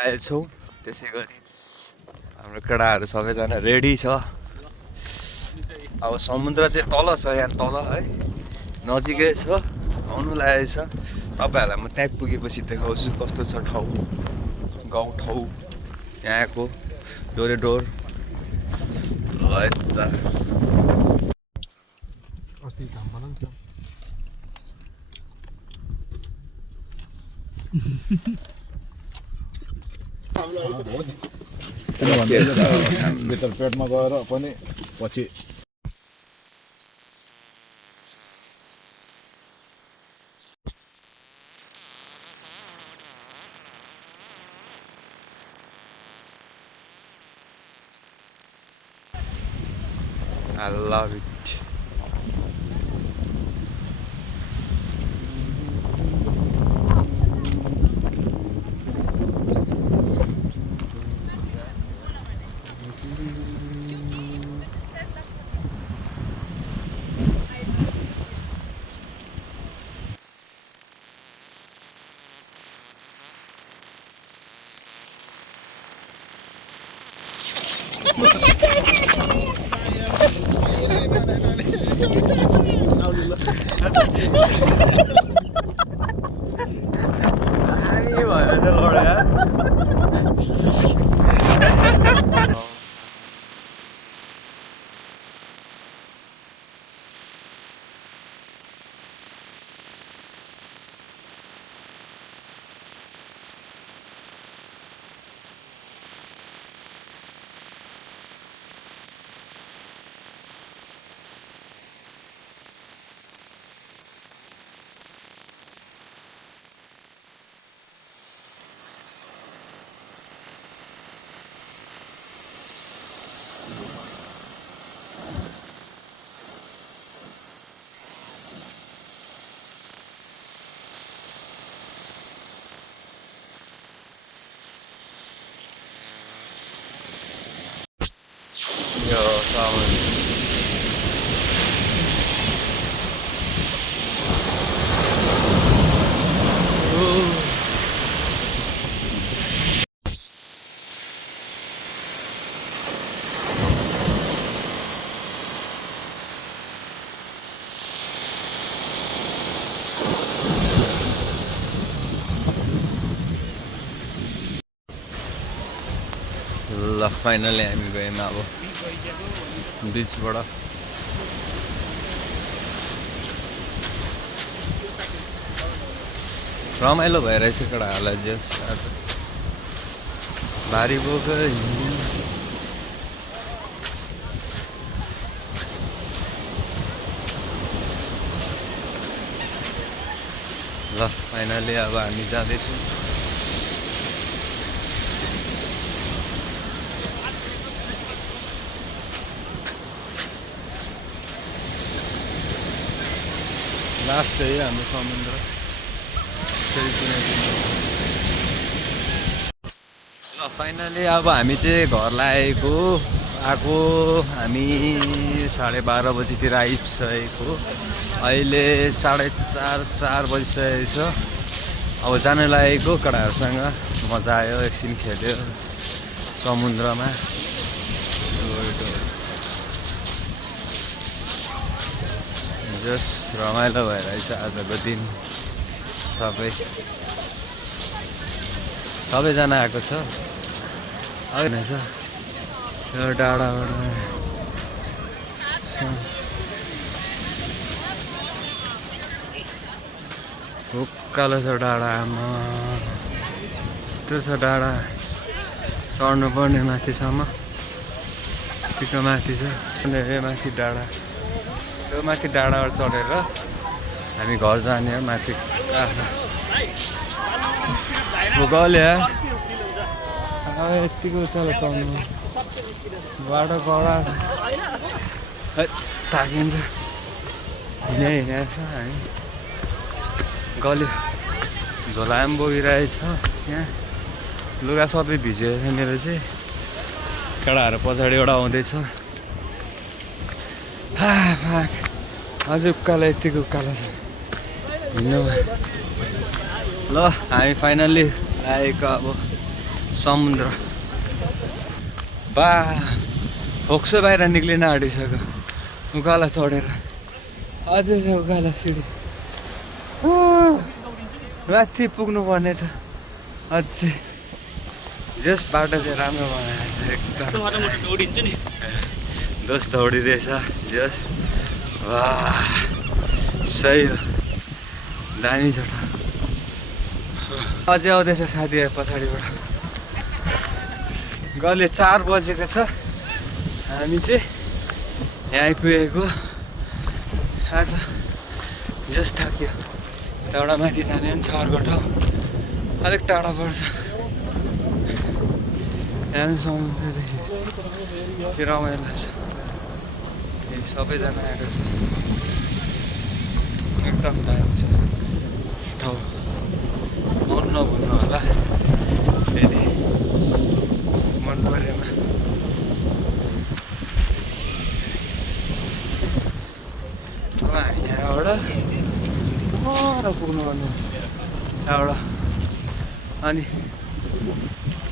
आएछौँ। त्यसै गरी हाम्रो केटाहरू सबैजना रेडी छ। अब समुद्र चाहिँ तल छ, यहाँ तल है, नजिकै छ, आउनु लागेको छ। तपाईँहरूलाई म त्यहाँ पुगेपछि देखाउँछु कस्तो छ ठाउँ, गाउँ ठाउँ यहाँको डोरेडोर। ल यता भित्र पेटमा गएर पनि पछि I love it. Ani भयो नि लड्या। Yo, samen. ल फाइनली हामी गयौँ अब बिचबाट। रमाइलो भइरहेछ केटाहरूलाई जस आज भारी बोक। ल फाइनली अब हामी जाँदैछौँ। लास्ट है हाम्रो समुद्र फेरि कुनै दिन। ल फाइनली अब हामी चाहिँ घरलाई आएको हामी 12:30 बजीतिर आइसकेको। अहिले 4:30 बजिसकेको छ। अब जान लागेको केटाहरूसँग मजा आयो, एकछिन खेल्यो समुद्रमा। जस रमाइलो भइरहेछ आजको दिन। सबैजना आएको छ होइन छ यो डाँडाबाट उकालो छ डाँडामा। त्यो छ डाँडा, चढ्नु पर्ने माथिसम्म, त्यतिको माथि छ। माथि डाँडा, त्यो माथि डाँडाबाट चढेर हामी घर जाने हो माथि। गल्यो यतिको उचालो चढ्नु बाटो कडा थाकिन्छ। हिँडेको छ हामी, गल्यो। झोला पनि बोकिरहेछ यहाँ, लुगा सबै भिजेको छ मेरो चाहिँ। केटाहरू पछाडिबाट आउँदैछ। अझै उकालो, यतिको उकालो छ हिँड्नु। ल हामी फाइनल्ली आएको अब समुद्र बा फोक्सो बाहिर निक्लिन आँटिसक्यो उकालो चढेर अझै उकालो सिँढी माथि पुग्नु पर्ने छ अझै जस बाटो चाहिँ राम्रो बनाएर एकदम दोस्त दौडिँदैछ जस वाह सही हो दामी छ त अझै आउँदैछ साथीहरू पछाडिबाट गले 4 बजेको छ हामी चाहिँ यहाँ आइपुगेको आज जस थाक्यो त्यहाँबाट माथि जाने पनि छ अर्को ठाउँ अलिक टाढा पर्छ यहाँ समुद्रदेखि के रमाइलो छ सबैजना आएको छ एकदम दामी छ ठाउँ आउनु नभुल्नु होला यदि मन परेमा अब हामी यहाँबाट पर पुग्नु पर्ने त्यहाँबाट अनि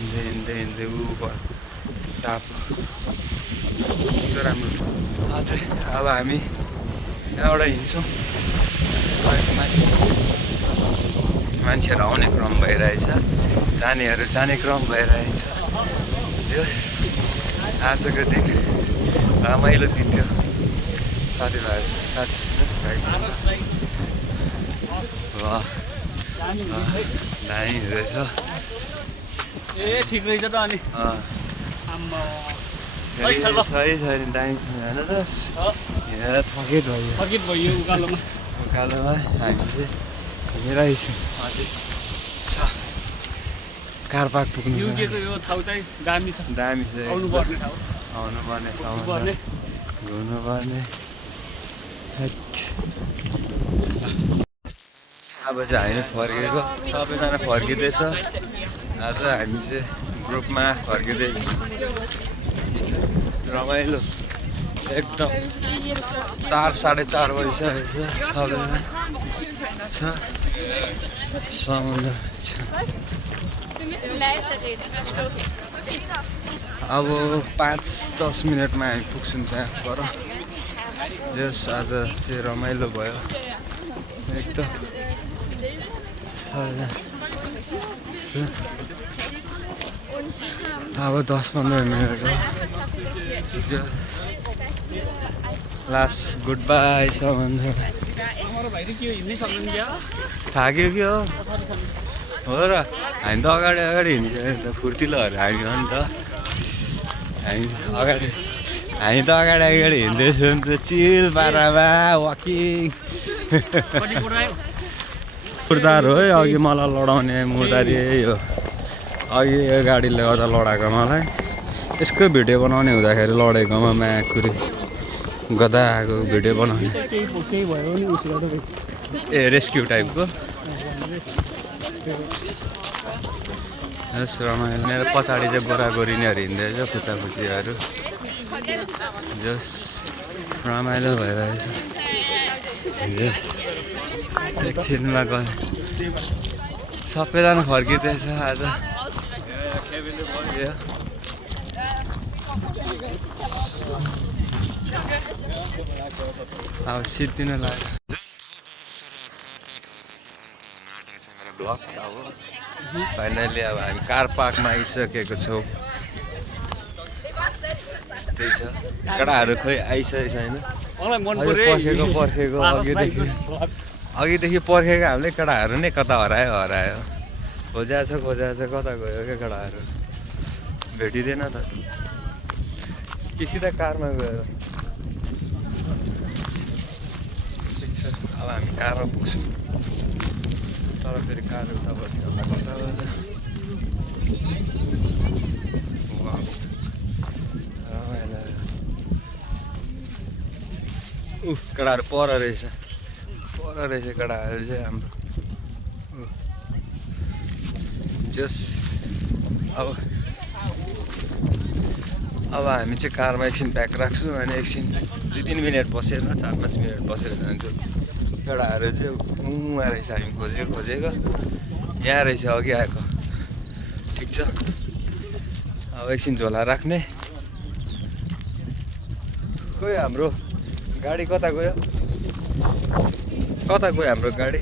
हिँड्दै हिँड्दै ऊ टापु यस्तो राम्रो अझै अब हामी यहाँबाट हिँड्छौँ माथि मान्छेहरू आउने क्रम भइरहेछ जानेहरू जाने क्रम भइरहेछ जस आजको दिन रमाइलो बित्यो साथीसँग भाइसँग वाह दामी रहेछ ए ठिक रहेछ त अनि सही छ नि दामी हेर्न त हेरेर थकित भयो थकित भयो उकालोमा उकालोमा हामी चाहिँ घुमिरहेछौँ अझै छ कार पार्क पुग्नु युकेको यो ठाउँ चाहिँ दामी छ दामी छ आउनुपर्ने ठाउँ आउनुपर्ने घुम्नुपर्ने घुम्नुपर्ने अब चाहिँ हामी फर्केको सबैजना फर्किँदैछ आज हामी चाहिँ ग्रुपमा फर्किँदैछौँ रमाइलो एकदम 4 साढे 4 बजिसकेको छ सबैजना छ समुद्र छ अब 5-10 मिनटमा हामी पुग्छौँ त्यहाँ पर जस आज चाहिँ रमाइलो भयो एकदम अब 10-15 मिनट हो लास्ट गुड बाई समुद्र थाक्यो कि हो र हामी त अगाडि हिँडिसक्यो त फुर्तिलोहरू हामी हो नि त हामी त अगाडि हिँड्दैछौँ नि त चिल पारामा वाकिङ मुर्दार हो है अघि मलाई लडाउने मुर्दारी यही हो अघि यो गाडीले गर्दा लडाएको मलाई यसको भिडियो बनाउने हुँदाखेरि लडेकोमा माकुरी गदाको भिडियो बनाउने ए रेस्क्यु टाइपको रमाइलो मेरो पछाडि चाहिँ गोरागोरिनीहरू हिँड्दैछ खुच्चाखुच्चीहरू जस रमाइलो भइरहेछ जस एकछिनमा गयो सबैजना फर्किँदैछ आज अब सिद्धिनु लाग्यो मेरो ब्लग अब फाइनली अब हामी कार पार्कमा आइसकेको छौँ त्यस्तै छ केटाहरू खोइ आइसकेको छैन पर्खेको अघिदेखि पर्खेको हामीले केटाहरू नै कता हरायो खोज्या छ कता गयो क्या केटाहरू भेटिँदैन त कि सिधा कारमा गयो ठिक छ अब हामी कारमा पुग्छौँ तर फेरि कार उतापट्टि केटाहरू पर रहेछ केटाहरू चाहिँ हाम्रो जस अब हामी चाहिँ कारमा एकछिन ब्याग राख्छौँ अनि एकछिन 2-3 मिनट बसेर 4-5 मिनट बसेर जान्छौँ केटाहरू चाहिँ रहेछ हामी खोजेको यहाँ रहेछ अघि आएको ठिक छ अब एकछिन झोला राख्ने खोइ हाम्रो गाडी कता गयो हाम्रो गाडी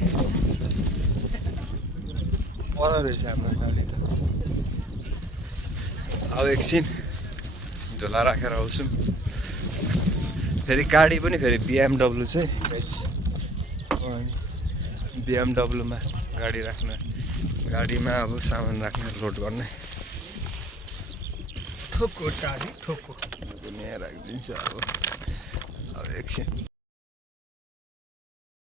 पर रहेछ हाम्रो गाडी त अब एकछिन झोला राखेर आउँछौँ फेरि गाडी पनि फेरि BMW चाहिँ BMWमा गाडी राख्न गाडीमा अब सामान राख्ने लोड गर्ने ठोको टाढी ठोको राखिदिन्छ अब एकछिन